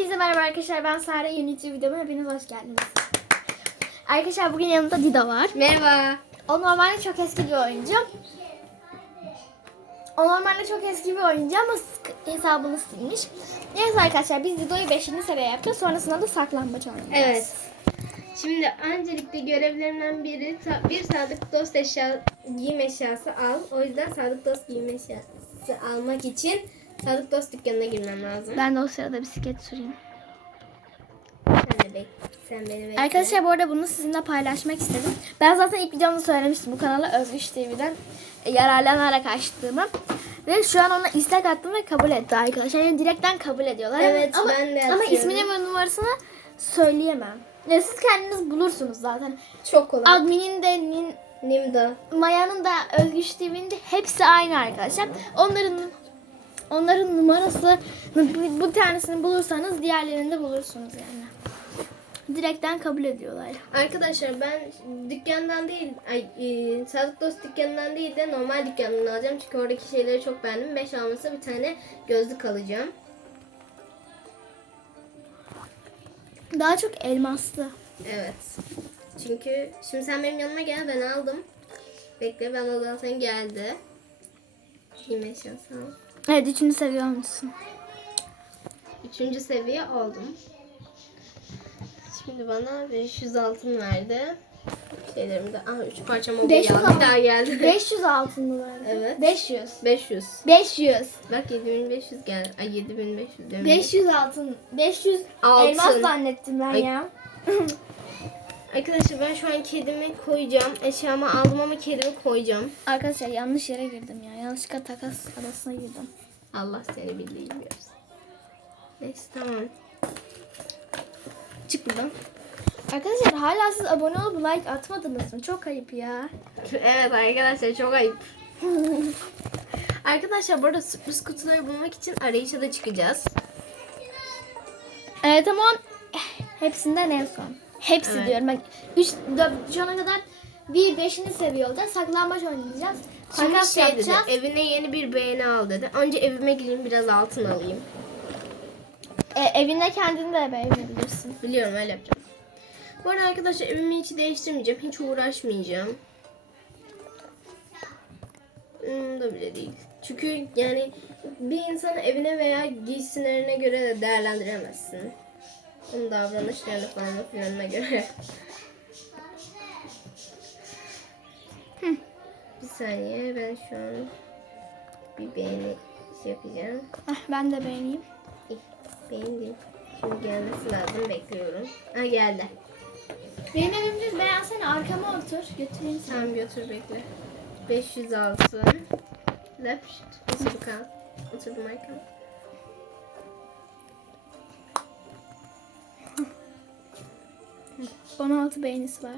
Hepinize merhaba arkadaşlar. Ben Sare. Yeni YouTube videoma hepiniz hoş geldiniz. Arkadaşlar bugün yanımda Dido var. Merhaba. O normalde çok eski bir oyuncu. O normalde çok eski bir oyuncu ama hesabını silmiş. Neyse arkadaşlar biz Dido'yu 5. seviye yapacağız. Sonrasında da saklambaç oynayacağız. Evet. Şimdi öncelikle görevlerimden biri bir sadık dost eşya giyim eşyası al. O yüzden sadık dost giyim eşyası almak için sadık dost dükkanına girmem lazım. Ben de o sırada bisiklet süreyim. Sen de bek sen beni bekle. Arkadaşlar bu arada bunu sizinle paylaşmak istedim. Ben zaten ilk videomda söylemiştim bu kanala Özgüç TV'den yararlanarak açtığımı. Ve şu an ona istek attım ve kabul etti arkadaşlar. Yani direkten kabul ediyorlar. Evet, ama, ben de Ama ismini ve numarasını söyleyemem. Ya siz kendiniz bulursunuz zaten. çok kolay. Admin'in de Nin, Nimda. Maya'nın da Özgüç TV'nin de hepsi aynı arkadaşlar. Onların onların numarası bu, tanesini bulursanız diğerlerini de bulursunuz yani. Direkten kabul ediyorlar. Arkadaşlar ben dükkandan değil, ay, e, sadık dost dükkanından değil de normal dükkandan alacağım. Çünkü oradaki şeyleri çok beğendim. 5 almasa bir tane gözlük alacağım. Daha çok elmaslı. Evet. Çünkü şimdi sen benim yanıma gel ben aldım. Bekle ben odan sonra geldi. Giyim eşyası al. Evet üçüncü seviye olmuşsun. Üçüncü seviye oldum. Şimdi bana 500 altın verdi. Şeylerimi de ah, üç parça mobilya 500 aldı. Bir daha geldi. 500 altın mı verdi? Evet. 500. 500. 500. Bak 7500 geldi. Ay 7500 diyorum. 500 altın. 500 Altın. elmas zannettim ben Ay. ya. Arkadaşlar ben şu an kedimi koyacağım. Eşyamı aldım ama kedimi koyacağım. Arkadaşlar yanlış yere girdim ya. Yanlışlıkla takas arasına girdim. Allah seni bildiği gibi yapsın. Neyse tamam. Çık buradan. Arkadaşlar hala siz abone olup like atmadınız mı? Çok ayıp ya. Evet arkadaşlar çok ayıp. arkadaşlar burada sürpriz kutuları bulmak için arayışa da çıkacağız. Evet ama eh, hepsinden en son. Hepsi Evet. diyorum. Bak 3 şu ana kadar bir 5'ini seviye olacağız. Saklambaç oynayacağız. Şimdi Takas şey dedi, yapacağız. evine yeni bir beğeni al dedi. Önce evime gireyim biraz altın alayım. E, evinde kendini de beğenebilirsin. Biliyorum öyle yapacağım. Bu arada arkadaşlar evimi hiç değiştirmeyeceğim. Hiç uğraşmayacağım. Hmm, da bile değil. Çünkü yani bir insanı evine veya giysilerine göre de değerlendiremezsin. Onun davranışlarını falan filanına göre. bir saniye ben şu an bir beğeni yapacağım. Ah, ben de beğeneyim. Beğendim. Şimdi gelmesi lazım bekliyorum. Ha geldi. Benim evim düz beğensene arkama otur götüreyim seni. Tamam götür bekle. 506 Left. Otur bakalım. Otur bakalım. 16 beğenisi var.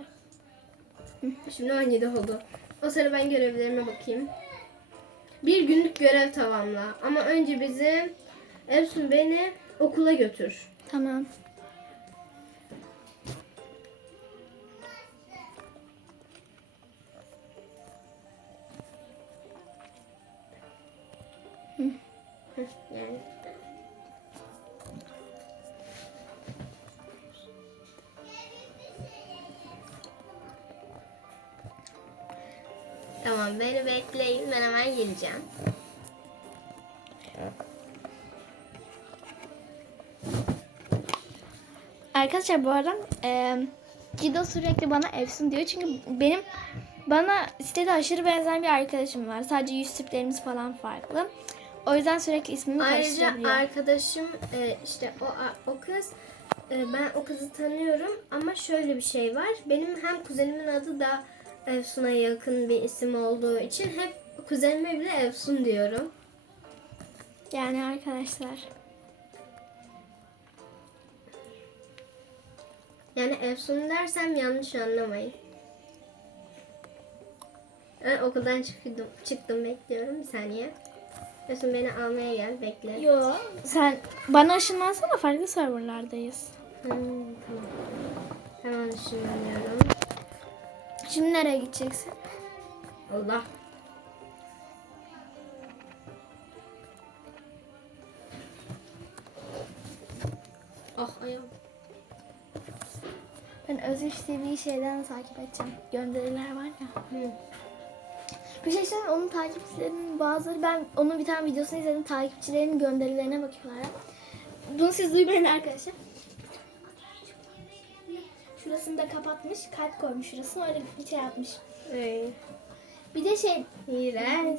Şimdi 17 oldu. O sıra ben görevlerime bakayım. Bir günlük görev tamamla. Ama önce bizi Efsun beni okula götür. Tamam. Yani. Tamam beni bekleyin ben hemen geleceğim. Arkadaşlar bu arada e, Cido sürekli bana Efsun diyor. Çünkü benim bana sitede aşırı benzer bir arkadaşım var. Sadece yüz tiplerimiz falan farklı. O yüzden sürekli ismimi Ayrıca arkadaşım e, işte o o kız e, ben o kızı tanıyorum ama şöyle bir şey var. Benim hem kuzenimin adı da Efsun'a yakın bir isim olduğu için hep kuzenime bile Efsun diyorum. Yani arkadaşlar. Yani Efsun dersem yanlış anlamayın. Ben okuldan çıktım, çıktım bekliyorum bir saniye. Efsun beni almaya gel bekle. Yo. Sen bana ışınlansana farklı serverlardayız. Hmm, tamam. Hemen ışınlanıyorum. Şimdi nereye gideceksin? Allah. Ah ayağım. Ben Özgüç TV'yi şeyden takip edeceğim. Gönderiler var ya. Hı. Bir şey söyleyeyim onun takipçilerinin bazıları ben onun bir tane videosunu izledim. Takipçilerinin gönderilerine bakıyorlar. Bunu siz duymayın arkadaşlar. Şurasını da kapatmış. Kalp koymuş şurasını. Öyle bir şey yapmış. Bir de şey İğrenç.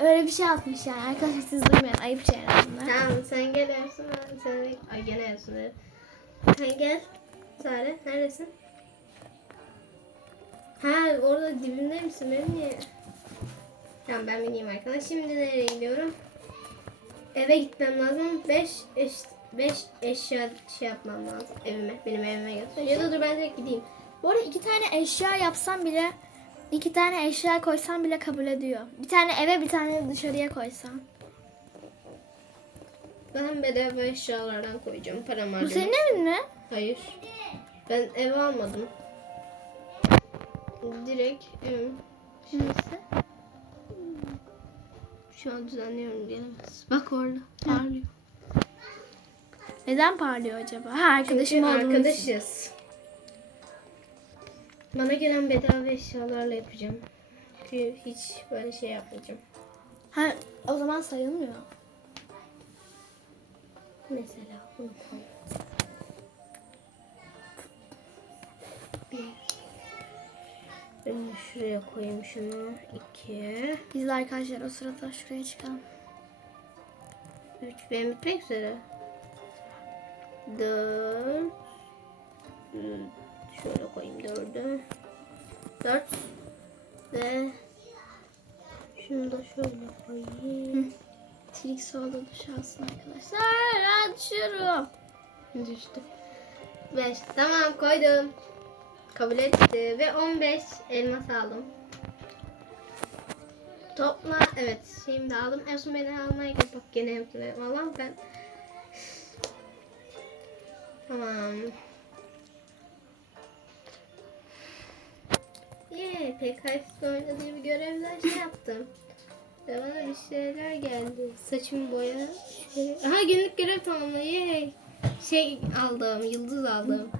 öyle bir şey atmış yani. Arkadaşlar siz duymayın. Ayıp şeyler bunlar. Tamam sen gel Ersun. ben Sen... Ay gene Ersun. Sen gel. Sare neredesin? Ha orada dibimde misin? Benim niye? Tamam ben bineyim arkadaşlar. Şimdi nereye gidiyorum? Eve gitmem lazım. 5 eş, beş eşya şey yapmam lazım evime. Benim evime götür. Ya da dur ben direkt gideyim. Bu arada iki tane eşya yapsam bile iki tane eşya koysam bile kabul ediyor. Bir tane eve bir tane dışarıya koysam. Ben bedava eşyalardan koyacağım. Param Bu harcam. senin evin mi? Hayır. Ben ev almadım. Direkt evim. Neyse. Şu an düzenliyorum gelemez. Bak orada parlıyor. Neden parlıyor acaba? Ha arkadaşım Çünkü olduğumuz için. arkadaşız. Bana gelen bedava eşyalarla yapacağım. Çünkü hiç böyle şey yapmayacağım. Ha o zaman sayılmıyor. Mesela bunu koy. Bir. Ben şuraya koyayım şunu. İki. Biz de arkadaşlar o sırada şuraya çıkalım. Üç. Benim bitmek üzere. Dört. Üç. Şöyle koyayım dördü. Dört. Ve şunu da şöyle koyayım. Trix oldu düşersin arkadaşlar. Ben düşüyorum. Düştü. Beş. Tamam koydum. Kabul etti. Ve 15 elmas aldım. Topla. Evet. Şeyimi de aldım. En son beni almaya gel. Bak gene yaptım. Valla ben. Tamam. Yeee. PKX'de oynadığı bir görevler şey yaptım. Ve bana bir şeyler geldi. Saçımı boya. Şey... Aha günlük görev tamamla. Yeee. Şey aldım. Yıldız aldım.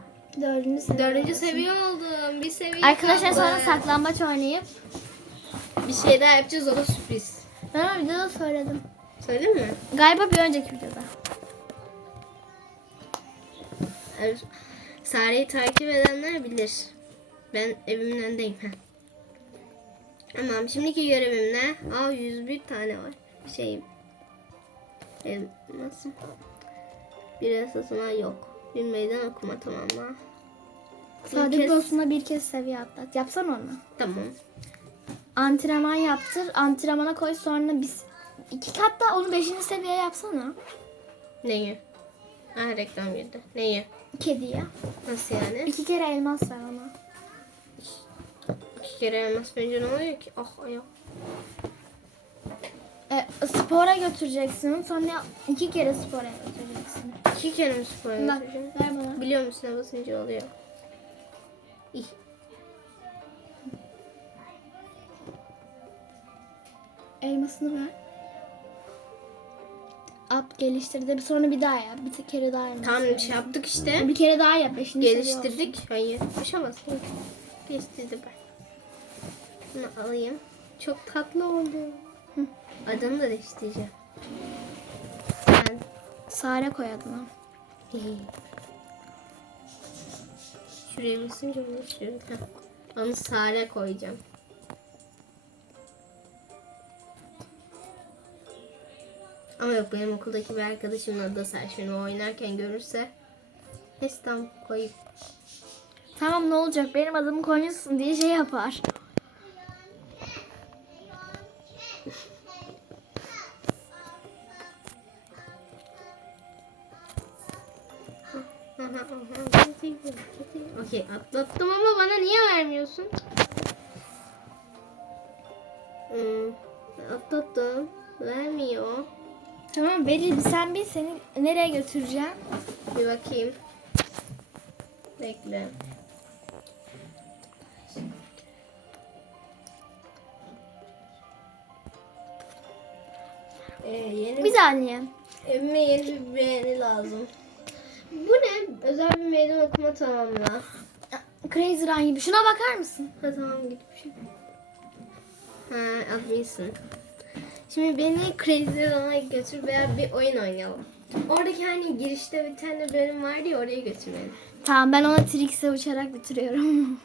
Dördüncü seviye. Dördüncü seviye oldum. Bir seviye Arkadaşlar kaldı. sonra saklambaç oynayıp Bir şey daha yapacağız o da sürpriz. ben o videoda söyledim. Söyledin mi? Galiba bir önceki videoda. Evet. Sare'yi takip edenler bilir. Ben evimin önündeyim. Heh. Tamam şimdiki görevim ne? Aa 101 tane var. Şey. Ev nasıl? Bir esasına yok. Bir meydan okuma tamamla. Bir Sade kez- dostuna bir kez seviye atlat. Yapsana onu. Tamam. Antrenman yaptır. Antrenmana koy sonra biz iki kat da onu beşinci seviye yapsana. Neyi? Aa reklam girdi. Neyi? Kediye. Nasıl yani? İki kere elmas ver ona. İki kere elmas verince ne oluyor ki? Ah ayak. E, spora götüreceksin. Sonra iki kere spora götüreceksin. İki kere mi spora Bak götüreceğim? ver bana. Biliyor musun ne basınca oluyor? İh. Elmasını ver. At geliştirdi. Sonra bir daha yap. Bir kere daha elmas. Tamam ver. şey yaptık işte. Bir kere daha yap. Olsun. Geliştirdik. Hayır. Başamasın. Geliştirdim ben. Bunu alayım. Çok tatlı oldu. Hı. Adını da değiştireceğim. Ben Sare koy adına. Şuraya istiyorum. Heh. Onu Sare koyacağım. Ama yok benim okuldaki bir arkadaşımın adı o oynarken görürse tamam koyayım. Tamam ne olacak benim adımı koyuyorsun diye şey yapar. Okey atlattım ama bana niye vermiyorsun? Hmm, atlattım. Vermiyor. Tamam Beril sen bir seni nereye götüreceğim? Bir bakayım. Bekle. Ee, yeni Bir saniye. Evime yeni bir beğeni lazım. Bu ne? Özel bir meydan okuma tamamla. Crazy Run gibi. Şuna bakar mısın? Ha tamam gitmişim. Ha adminsin. Şimdi beni Crazy Run'a götür veya bir oyun oynayalım. Oradaki hani girişte bir tane bölüm vardı ya oraya götür beni. Tamam ben ona Trix'e uçarak bitiriyorum.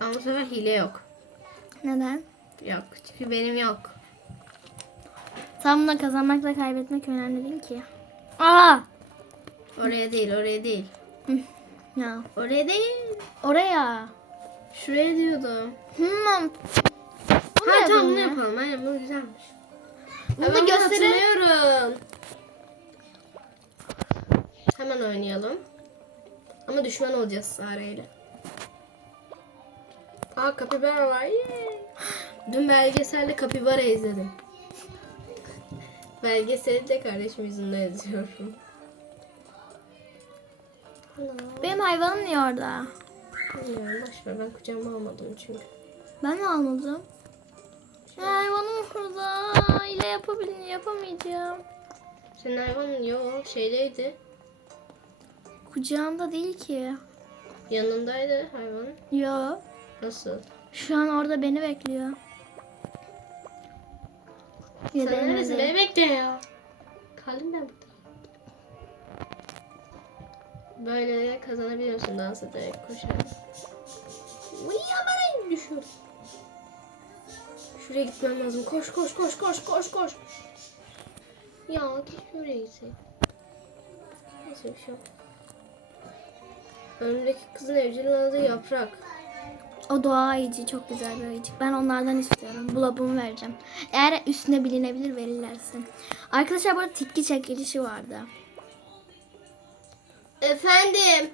Ama bu sefer hile yok. Neden? Yok çünkü benim yok. Tam buna kazanmakla kaybetmek önemli değil ki. Aa! Oraya değil oraya değil. Ya. Oraya değil. Oraya. Şuraya diyordum. Hmm. Bunu Ha tamam bunu ya. yapalım. Aynen bu güzelmiş. Bunu Ben da bunu gösterelim. hatırlıyorum. Hemen oynayalım. Ama düşman olacağız Sare ile. Aa kapibara var. Dün belgeselde kapibara izledim. Belgeseli de kardeşim yüzünden izliyorum. Benim hayvanım niye orada? Bilmiyorum boşver ben kucağıma almadım çünkü. Ben mi almadım? Ya hayvanım orada. İle yapabilirim yapamayacağım. Senin hayvanın yok şeydeydi. Kucağımda değil ki. Yanındaydı hayvanın. Yo. Nasıl? Şu an orada beni bekliyor. Ya Sen neredesin? nerede? Beni bekle ya. Kaldım ben burada. Böyle kazanabiliyorsun dans ederek koşarak. Uyuyamayın düşüyor. Şuraya gitmem lazım. Koş koş koş koş koş koş. Ya keşke oraya gitseydim. Neyse bir şey yok. Önümdeki kızın evcil adı yaprak. O doğa ayıcı çok güzel bir ayıcık. Ben onlardan istiyorum. Bulabımı vereceğim. Eğer üstüne bilinebilir verirlerse. Arkadaşlar burada tepki çekilişi vardı. Efendim.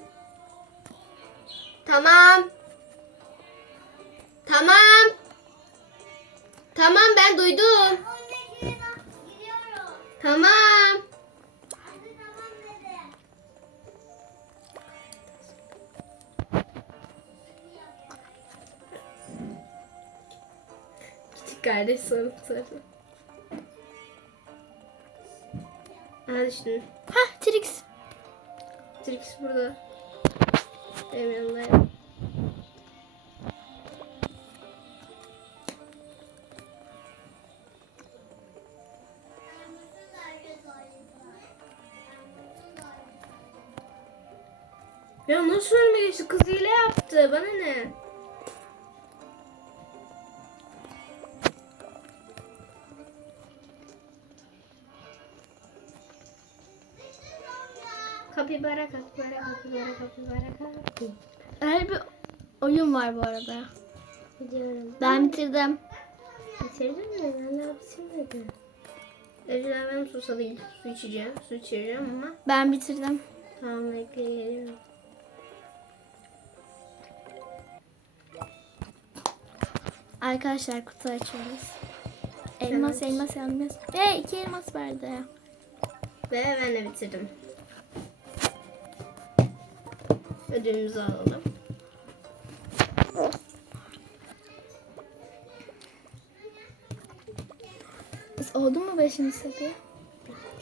Tamam. Tamam. Tamam ben duydum. Tamam. Küçük kardeş sorunları. Hadi şimdi. Hah Trix. Trix burada. Benim yanımdayım. Bana ne? Kapibara kapibara kapibara kapibara kapibara. Öyle bir oyun var bu arada. Gidiyorum. Ben bitirdim. Bitirdin mi? Ben daha bitirmedim. Ejder ben susadım. Su içeceğim. Su içeceğim ama Ben bitirdim. tamam bekle Arkadaşlar kutu açıyoruz. Elmas Evet. elmas elmas. Hey iki elmas verdi. Ve ben de bitirdim. Ödülümüzü alalım. Biz oldu mu 5. seviye?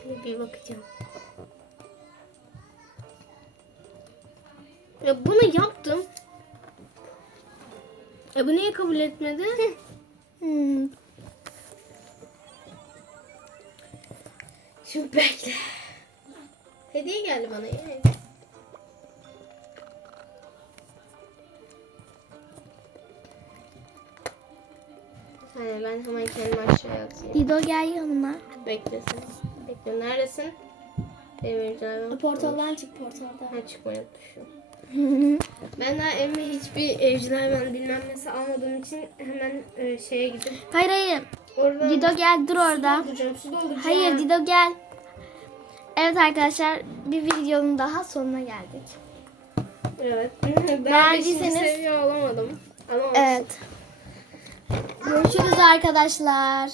Bir, bir bakacağım. Ya bunu yaptım. E bu niye kabul etmedi? Hmm. Şimdi bekle. Hediye geldi bana. Bir saniye ben hemen kendimi aşağıya atayım. Dido gel yanıma. Bekle sen. Bekle neredesin? Evcil Portaldan çık portaldan. Ha çıkmayı unutmuşum. Ben daha evime hiçbir evcil hayvan bilmem nesi almadığım için hemen e, şeye gidip hayır hayır. orada Dido gel dur orada. dolduracağım, su dolduracağım. Hayır Dido gel. Evet arkadaşlar bir videonun daha sonuna geldik. Evet. ben Beğendiyseniz- seviye alamadım. Ama olsun. Evet. Görüşürüz arkadaşlar.